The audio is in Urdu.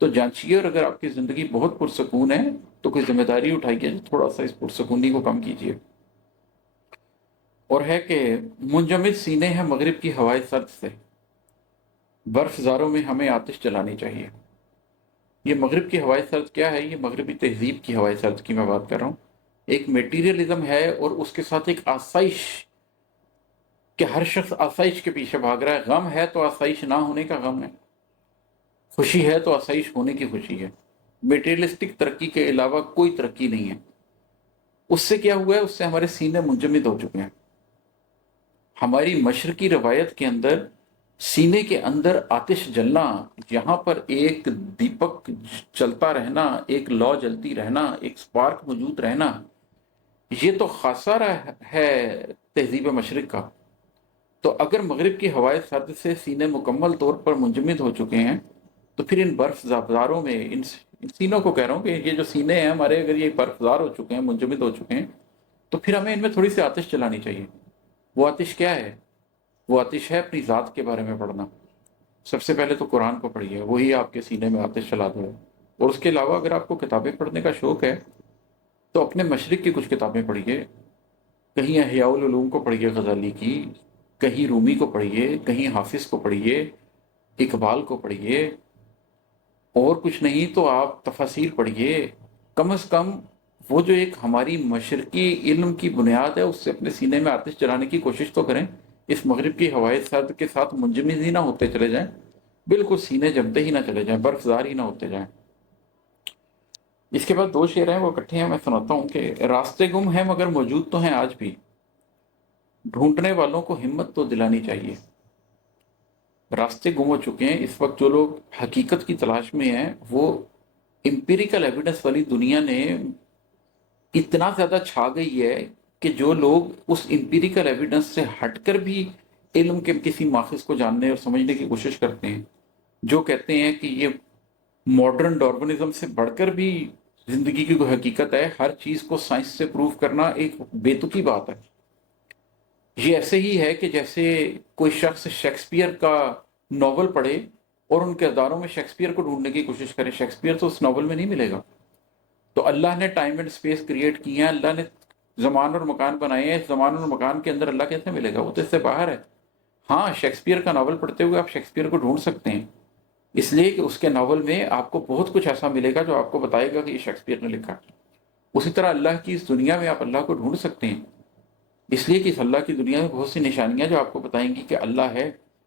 تو جانچیے، اور اگر آپ کی زندگی بہت پرسکون ہے تو کوئی ذمہ داری اٹھائیے، تھوڑا سا اس پرسکونی کو کم کیجیے۔ اور ہے کہ منجمد سینے ہیں مغرب کی ہوائے سرد سے، برف زاروں میں ہمیں آتش جلانی چاہیے۔ یہ مغرب کی ہوائے سرد کیا ہے؟ یہ مغربی تہذیب کی ہوائے سرد کی میں بات کر رہا ہوں۔ ایک میٹیریلزم ہے اور اس کے ساتھ ایک آسائش، کہ ہر شخص آسائش کے پیچھے بھاگ رہا ہے۔ غم ہے تو آسائش نہ ہونے کا غم ہے، خوشی ہے تو آسائش ہونے کی خوشی ہے۔ میٹیریلسٹک ترقی کے علاوہ کوئی ترقی نہیں ہے۔ اس سے کیا ہوا ہے؟ اس سے ہمارے سینے منجمد ہو چکے ہیں۔ ہماری مشرقی روایت کے اندر سینے کے اندر آتش جلنا، یہاں پر ایک دیپک چلتا رہنا، ایک لو جلتی رہنا، ایک سپارک موجود رہنا، یہ تو خاصہ ہے تہذیب مشرق کا۔ تو اگر مغرب کی ہوائے سرد سے سینے مکمل طور پر منجمد ہو چکے ہیں، تو پھر ان برف زاروں میں، ان سینوں کو کہہ رہا ہوں کہ یہ جو سینے ہیں ہمارے، اگر یہ برف زار ہو چکے ہیں، منجمد ہو چکے ہیں، تو پھر ہمیں ان میں تھوڑی سی آتش چلانی چاہیے۔ وہ آتش کیا ہے؟ وہ آتش ہے اپنی ذات کے بارے میں پڑھنا۔ سب سے پہلے تو قرآن کو پڑھیے، وہی آپ کے سینے میں آتش چلا دے۔ اور اس کے علاوہ اگر آپ کو کتابیں پڑھنے کا شوق ہے تو اپنے مشرق کی کچھ کتابیں پڑھیے۔ کہیں احیاء العلوم کو پڑھیے غزالی کی، کہیں رومی کو پڑھیے، کہیں حافظ کو پڑھیے، اقبال کو پڑھیے، اور کچھ نہیں تو آپ تفاسیر پڑھیے۔ کم از کم وہ جو ایک ہماری مشرقی علم کی بنیاد ہے، اس سے اپنے سینے میں آتش جلانے کی کوشش تو کریں۔ اس مغرب کی ہوائے سرد کے ساتھ منجمد ہی نہ ہوتے چلے جائیں، بالکل سینے جمتے ہی نہ چلے جائیں، برف زار ہی نہ ہوتے جائیں۔ اس کے بعد دو شعر ہیں، وہ اکٹھے ہیں، میں سناتا ہوں کہ راستے گم ہیں مگر موجود تو ہیں آج بھی، ڈھونڈنے والوں کو ہمت تو دلانی چاہیے۔ راستے گم ہو چکے ہیں اس وقت، جو لوگ حقیقت کی تلاش میں ہیں، وہ امپیریکل ایویڈنس والی دنیا نے اتنا زیادہ چھا گئی ہے کہ جو لوگ اس امپیریکل ایویڈنس سے ہٹ کر بھی علم کے کسی ماخذ کو جاننے اور سمجھنے کی کوشش کرتے ہیں، جو کہتے ہیں کہ یہ ماڈرن ڈارونزم سے بڑھ کر بھی زندگی کی کوئی حقیقت ہے، ہر چیز کو سائنس سے پروف کرنا ایک بیتوکی بات ہے۔ یہ ایسے ہی ہے کہ جیسے کوئی شخص شیکسپیئر کا ناول پڑھے اور ان کرداروں میں شیکسپیئر کو ڈھونڈنے کی کوشش کرے، شیکسپیئر تو اس ناول میں نہیں ملے گا۔ تو اللہ نے ٹائم اینڈ اسپیس کریٹ کی ہیں، اللہ نے زمان اور مکان بنائے ہیں، اس زمان اور مکان کے اندر اللہ کیسے ملے گا؟ وہ تو اس سے باہر ہے۔ ہاں، شیکسپیئر کا ناول پڑھتے ہوئے آپ شیکسپیئر کو ڈھونڈ سکتے ہیں، اس لیے کہ اس کے ناول میں آپ کو بہت کچھ ایسا ملے گا جو آپ کو بتائے گا کہ یہ شیکسپیئر نے لکھا۔ اسی طرح اللہ کی اس دنیا میں آپ اللہ کو ڈھونڈ سکتے ہیں، اس لیے کہ اس اللہ کی دنیا میں بہت سی نشانیاں جو آپ کو بتائیں گی کہ اللہ ہے۔